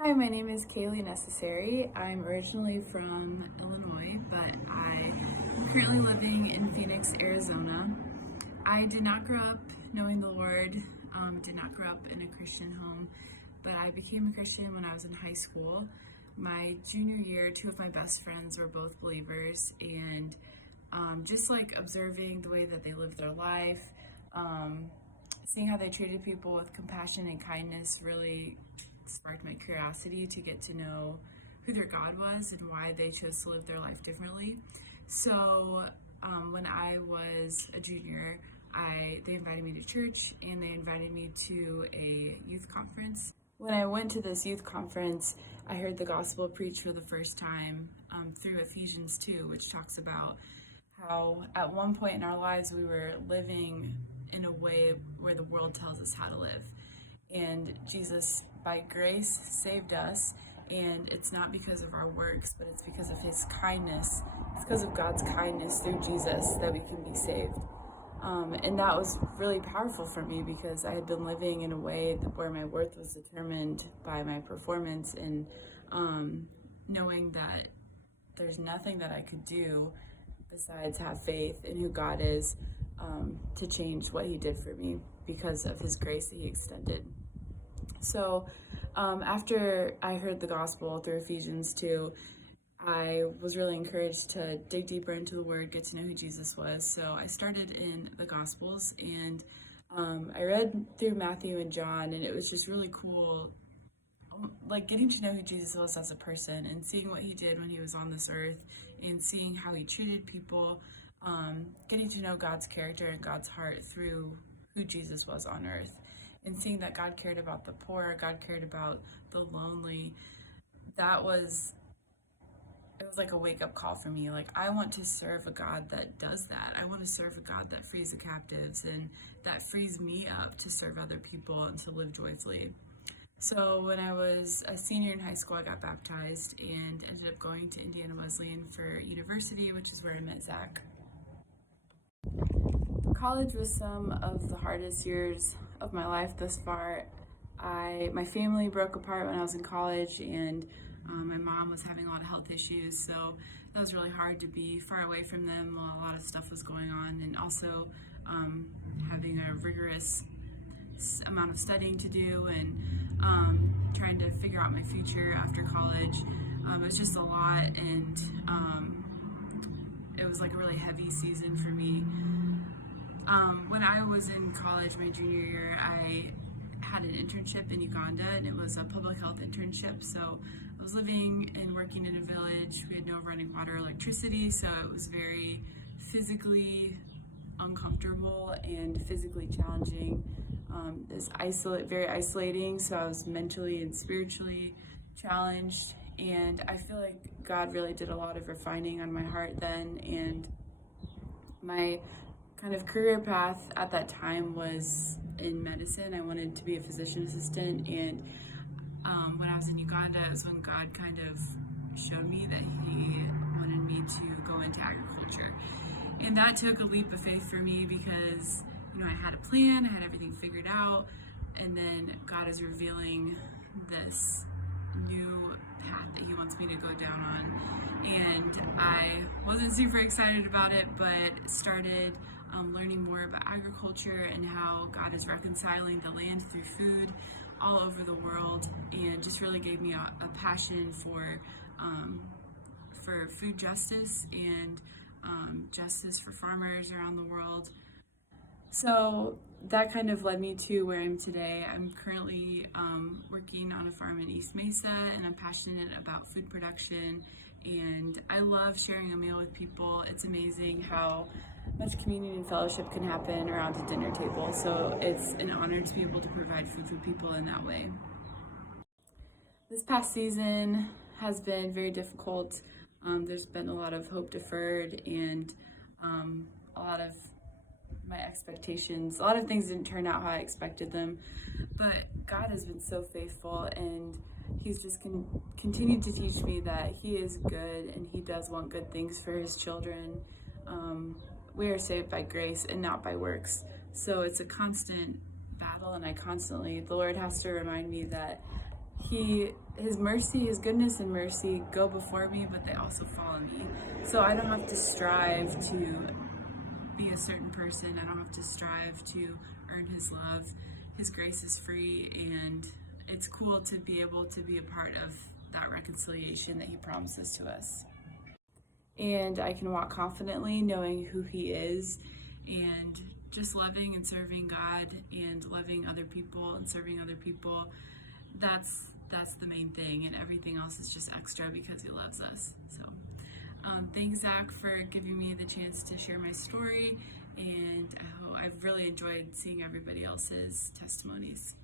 Hi, my name is Kaley Necessary. I'm originally from Illinois, but I'm currently living in Phoenix, Arizona. I did not grow up knowing the Lord, did not grow up in a Christian home, but I became a Christian when I was in high school. My junior year, two of my best friends were both believers, and just like observing the way that they lived their life, um, seeing how they treated people with compassion and kindness really sparked my curiosity to get to know who their God was and why they chose to live their life differently. So when I was a junior, they invited me to church and they invited me to a youth conference. When I went to this youth conference, I heard the gospel preached for the first time through Ephesians 2, which talks about how at one point in our lives we were living in a way where the world tells us how to live. And Jesus, by grace, saved us. And it's not because of our works, but it's because of his kindness. It's because of God's kindness through Jesus that we can be saved. And that was really powerful for me because I had been living in a way where my worth was determined by my performance, and knowing that there's nothing that I could do besides have faith in who God is to change what he did for me because of his grace that he extended. So after I heard the gospel through Ephesians 2, I was really encouraged to dig deeper into the word, get to know who Jesus was. So I started in the Gospels, and I read through Matthew and John, and it was just really cool, like getting to know who Jesus was as a person and seeing what he did when he was on this earth and seeing how he treated people, getting to know God's character and God's heart through who Jesus was on earth, and seeing that God cared about the poor, God cared about the lonely. It was like a wake-up call for me. Like, I want to serve a God that does that. I want to serve a God that frees the captives and that frees me up to serve other people and to live joyfully. So when I was a senior in high school, I got baptized and ended up going to Indiana Wesleyan for university, which is where I met Zach. College was some of the hardest years of my life thus far. My family broke apart when I was in college, and my mom was having a lot of health issues, so that was really hard to be far away from them while a lot of stuff was going on, and also having a rigorous amount of studying to do, and trying to figure out my future after college. It was just a lot, and it was like a really heavy season for me. When I was in college, my junior year, I had an internship in Uganda, and it was a public health internship. So I was living and working in a village. We had no running water or electricity, so it was very physically uncomfortable and physically challenging. Very isolating, so I was mentally and spiritually challenged, and I feel like God really did a lot of refining on my heart then, and my kind of career path at that time was in medicine. I wanted to be a physician assistant, and when I was in Uganda, it was when God kind of showed me that he wanted me to go into agriculture. And that took a leap of faith for me because, I had a plan, I had everything figured out, and then God is revealing this new path that he wants me to go down on. And I wasn't super excited about it, but started learning more about agriculture and how God is reconciling the land through food all over the world, and just really gave me a passion for food justice and justice for farmers around the world. So that kind of led me to where I'm today. I'm currently working on a farm in East Mesa, and I'm passionate about food production, and I love sharing a meal with people. It's amazing how much community and fellowship can happen around a dinner table. So it's an honor to be able to provide food for people in that way. This past season has been very difficult. There's been a lot of hope deferred, and a lot of my expectations. A lot of things didn't turn out how I expected them, but God has been so faithful, and he's just continued to teach me that he is good and he does want good things for his children. We are saved by grace and not by works. So it's a constant battle, and the Lord has to remind me that His mercy, His goodness and mercy go before me, but they also follow me. So I don't have to strive to be a certain person. I don't have to strive to earn His love. His grace is free, and it's cool to be able to be a part of that reconciliation that He promises to us. And I can walk confidently knowing who He is, and just loving and serving God and loving other people and serving other people. That's the main thing, and everything else is just extra because He loves us. So thanks, Zach, for giving me the chance to share my story, and I've really enjoyed seeing everybody else's testimonies.